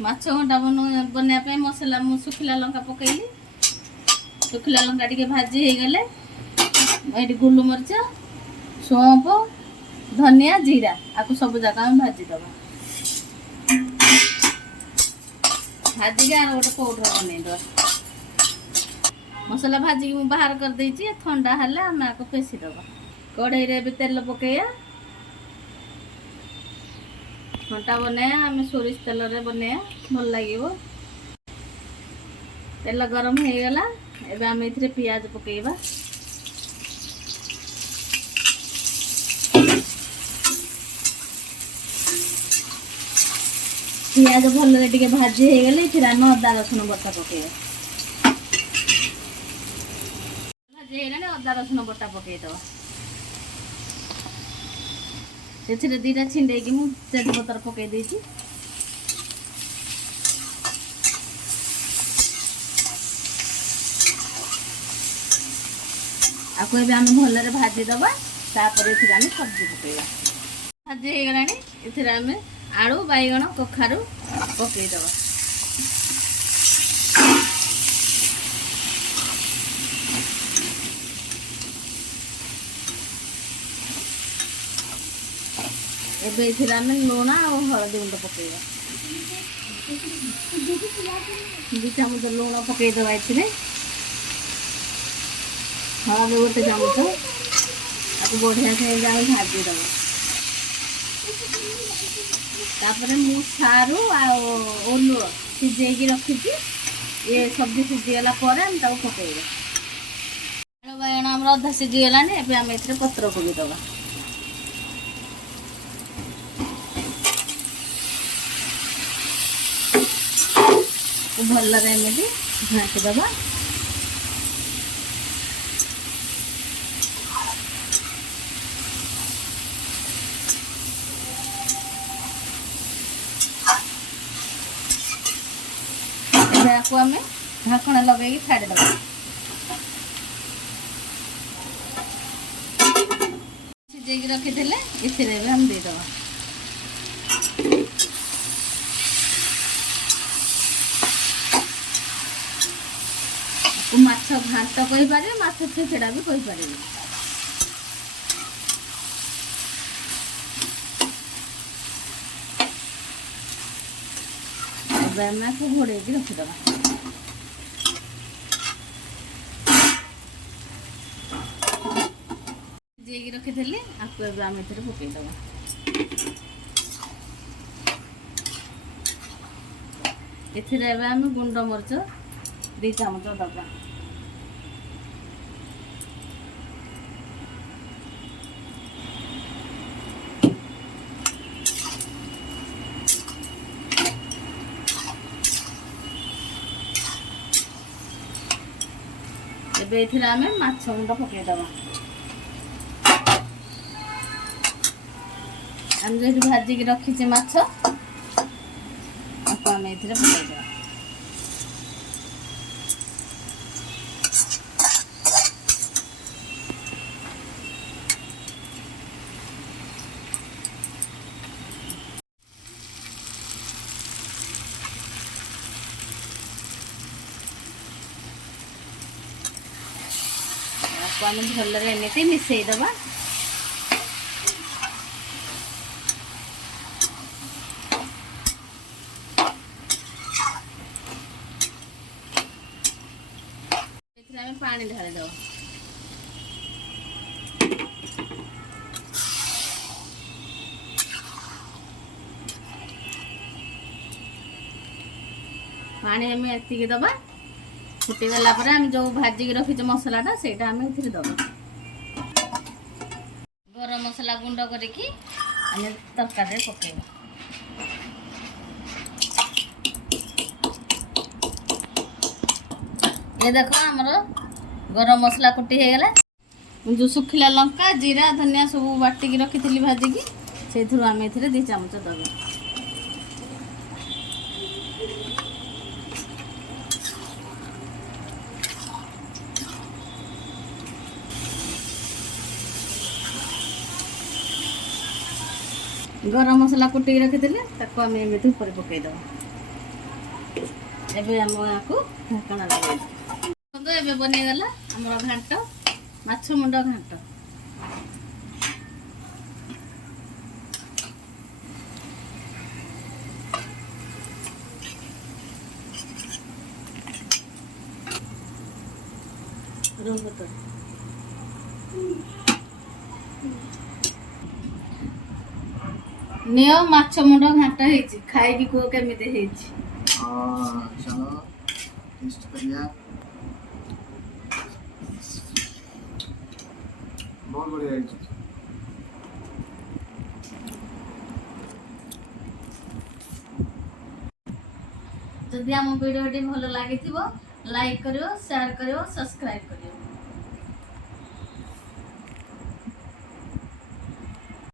माछ घंटा बनवाई मसला मु सुखिला लंका पकईली सुखिला लंका टिके भाजी हो गले ये गोलमरीच सौंफ धनिया जीरा आपको सब जगह हम भाजी दबा भाजी के गोटे पाउडर बनईद मसला भाजी मुझे बाहर कर देछि ठंडा हेले आम आपको पेशी दबा कड़ाई रे भी तेल पकईया घंटा बनाया आम सोरिष तेल रे बनाया भल लगे तेल गरम हो गला एबे आम इथरे पियाज पकेइबा पियाज भल टिके भाजी हो गले फिर आम अदा रसुण बटा पकेइबा भाजी हो गले अदा रसुण बटा पकेइदबा से दीटा छिंडे की तेजपत्र पकई देछि आपको आम भलरे भाजी दबा तापर एथिरे आम सब्जी पकेइबा भाजी हो गलानी एथिरे आम आलू बैगण कखारू पकई दबा एबे इथिरे आम लुण और हलदी गुंड पकेइबा 2 चामच लुण पकई दबा इथिरे हलदी गोटे चामच आपको बढ़िया से भाजी दबा तापर मु सारू ओलुओ सिझेकी रखी ये सब्जी सिझीगला पकईबा आलू बैगण आम अधा सिझीगलानी एबे आम एथिरे पत्र कोबी दबा भल एमती झाँकी दबा आपको आम ढाकण लगे छाड़ीदबा सिझे रखी थे इसे हम देदबा माछ घाट कही पारे माछ छेड़ा भी कही पारे को घोड़े रखीदबा सिझे रखी थे आपको आम पकईदबा एथिरे आम गुंड मरीच 2 चामच दबा एबे इथिरे आम माछ मुंड पकईदबा आम जो भाजिक रखी माछ आपको आम इथिरे पकईदबा आम भलरे एमती मिसईदबा पानी ढालीदबा पानी आम एतिक दबा फुटीगला जो भाजिक रखी मसलाटा से आम दबा गरम मसला गुंड करके तरकारी पकेबा ये देखो आमर गरम मसला कुटी हो गला जो सुखिला लंका जीरा धनिया सब बाटिकी रखी थी भाजिकी से आम ए 2 चामच दबा गरम मसला कुटी रखी थे आम एमती ऊपर पकईदबा ଏବେ ଆମ ୟାକୁ ଢାଙ୍କଣା ଲଗେଇବା। ଦେଖନ୍ତୁ ଏବେ ବନିଗଲା ଆମର ଘାଣ୍ଟ, ମାଛ ମୁଣ୍ଡ ଘାଣ୍ଟ। ନିଅ ମାଛ ମୁଣ୍ଡ ଘାଣ୍ଟ ହେଇଛି, ଖାଇକି କୁହ କେମିତି ହେଇଛି। चलो टेस्ट करिए। बहुत बढ़िया है। जदि आम वीडियो भल लगी लाइक करियो, शेयर करियो, सब्सक्राइब करियो।